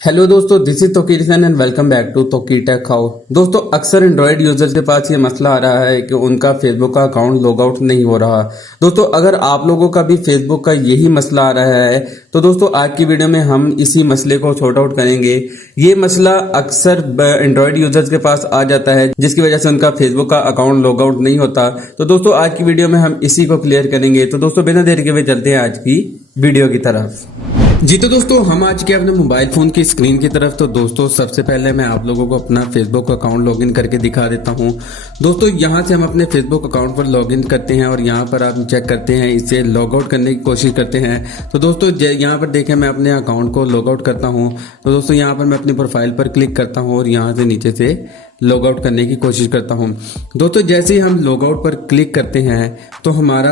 Hello दोस्तों, this is Tauqeer Hussain and welcome back to Tauqeer tech how. दोस्तों, अक्सर एंड्रॉयड यूजर्स के पास ये मसला आ रहा है कि उनका फेसबुक का अकाउंट लॉग आउट नहीं हो रहा। दोस्तों, अगर आप लोगों का भी फेसबुक का यही मसला आ रहा है तो दोस्तों आज की वीडियो में हम इसी मसले को सॉर्ट आउट करेंगे। ये मसला अक्सर एंड्रॉयड यूजर्स के पास आ जाता है जिसकी वजह से उनका फेसबुक का अकाउंट लॉग आउट नहीं होता। तो दोस्तों आज की वीडियो में हम इसी को क्लियर करेंगे। तो दोस्तों बिना देरी के हुए चलते हैं आज की वीडियो की तरफ। जी तो दोस्तों हम आज के अपने मोबाइल फोन की स्क्रीन की तरफ। तो दोस्तों सबसे पहले मैं आप लोगों को अपना फेसबुक अकाउंट लॉगिन करके दिखा देता हूं। दोस्तों यहां से हम अपने फेसबुक अकाउंट पर लॉगिन करते हैं और यहां पर आप चेक करते हैं, इसे लॉग आउट करने की कोशिश करते हैं। तो दोस्तों यहां पर देखें, मैं अपने अकाउंट को लॉग आउट करता हूं। तो दोस्तों यहां पर मैं अपनी प्रोफाइल पर क्लिक करता हूं और यहां से नीचे से लॉग आउट करने की कोशिश करता हूं। दोस्तों जैसे ही हम लॉग आउट पर क्लिक करते हैं तो हमारा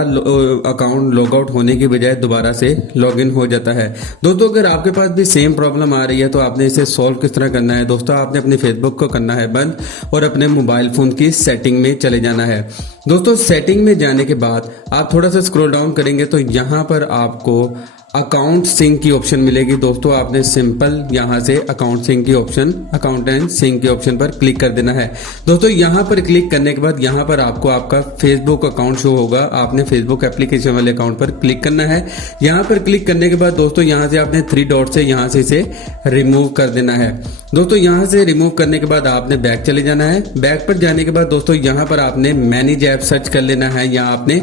अकाउंट लॉग आउट होने की बजाय दोबारा से लॉगिन हो जाता है। दोस्तों अगर आपके पास भी सेम प्रॉब्लम आ रही है तो आपने इसे सॉल्व किस तरह करना है। दोस्तों आपने अपने फेसबुक को करना है बंद और अपने मोबाइल फोन की सेटिंग में चले जाना है। दोस्तों सेटिंग में जाने के बाद आप थोड़ा सा स्क्रॉल डाउन करेंगे तो यहाँ पर आपको अकाउंट सिंक की ऑप्शन मिलेगी। दोस्तों आपने सिंपल यहां से अकाउंट सिंक की ऑप्शन, अकाउंट एंड सिंक की ऑप्शन पर क्लिक कर देना है। दोस्तों यहां पर क्लिक करने के बाद यहां पर आपको आपका फेसबुक अकाउंट शो होगा। आपने फेसबुक एप्लीकेशन वाले अकाउंट पर क्लिक करना है। यहां पर क्लिक करने के बाद दोस्तों यहां से आपने 3 डॉट से यहां से इसे रिमूव कर देना है। दोस्तों यहां से रिमूव करने के बाद आपने बैक चले जाना है। बैक पर जाने के बाद दोस्तों यहां पर आपने मैनेज ऐप सर्च कर लेना है या आपने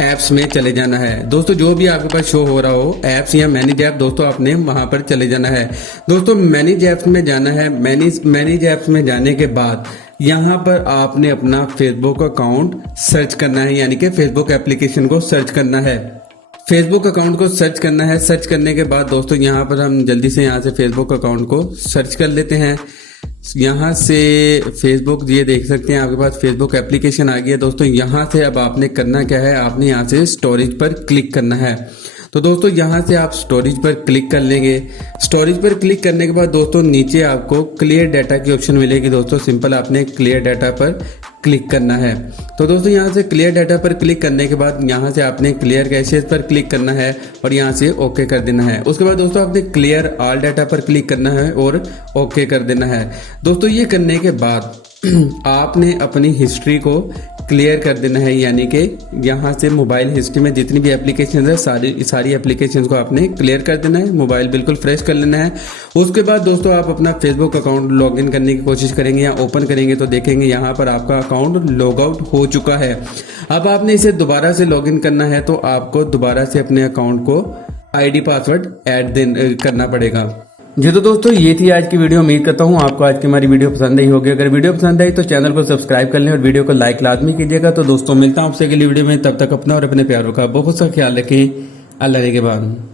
ऐप्स में चले जाना है। दोस्तों जो भी आपके पास शो हो रहा हो ऐप्स या मैनेज ऐप, दोस्तों आपने वहां पर चले जाना है। दोस्तों मैनेज ऐप्स में जाना है। मैनेज ऐप्स में जाने के बाद यहां पर आपने अपना फेसबुक अकाउंट सर्च करना है, यानी कि फेसबुक एप्लीकेशन को सर्च करना है। फेसबुक अकाउंट को सर्च करना है। सर्च करने के बाद दोस्तों यहाँ पर हम जल्दी से यहाँ से फेसबुक अकाउंट को सर्च कर लेते हैं। यहाँ से फेसबुक ये देख सकते हैं आपके पास फेसबुक एप्लीकेशन आ गई है। दोस्तों यहाँ से अब आपने करना क्या है, आपने यहाँ से स्टोरेज पर क्लिक करना है। तो दोस्तों यहाँ से आप स्टोरेज पर क्लिक कर लेंगे। स्टोरेज पर क्लिक करने के बाद दोस्तों नीचे आपको क्लियर डाटा की ऑप्शन मिलेगी। दोस्तों सिंपल आपने क्लियर डाटा पर क्लिक करना है। तो दोस्तों यहाँ से क्लियर डाटा पर क्लिक करने के बाद यहाँ से आपने क्लियर कैशेज पर क्लिक करना है और यहाँ से ओके कर देना है। उसके बाद दोस्तों आपने क्लियर ऑल डाटा पर क्लिक करना है और ओके कर देना है। दोस्तों ये करने के बाद आपने अपनी हिस्ट्री को क्लियर कर देना है, यानी कि यहाँ से मोबाइल हिस्ट्री में जितनी भी एप्लीकेशन है सारी एप्लीकेशन को आपने क्लियर कर देना है। मोबाइल बिल्कुल फ्रेश कर लेना है। उसके बाद दोस्तों आप अपना फेसबुक अकाउंट लॉगिन करने की कोशिश करेंगे या ओपन करेंगे तो देखेंगे यहाँ पर आपका अकाउंट लॉग आउट हो चुका है। अब आपने इसे दोबारा से लॉगिन करना है तो आपको दोबारा से अपने अकाउंट को ID पासवर्ड ऐड करना पड़ेगा। जी तो दोस्तों ये थी आज की वीडियो। उम्मीद करता हूँ आपको आज की हमारी वीडियो पसंद आई होगी। अगर वीडियो पसंद आई तो चैनल को सब्सक्राइब कर लें और वीडियो को लाइक लाजमी कीजिएगा। तो दोस्तों मिलता हूँ आपसे अगली वीडियो में। तब तक अपना और अपने प्यारों का बहुत सा ख्याल रखें। अल्लाह के बाद।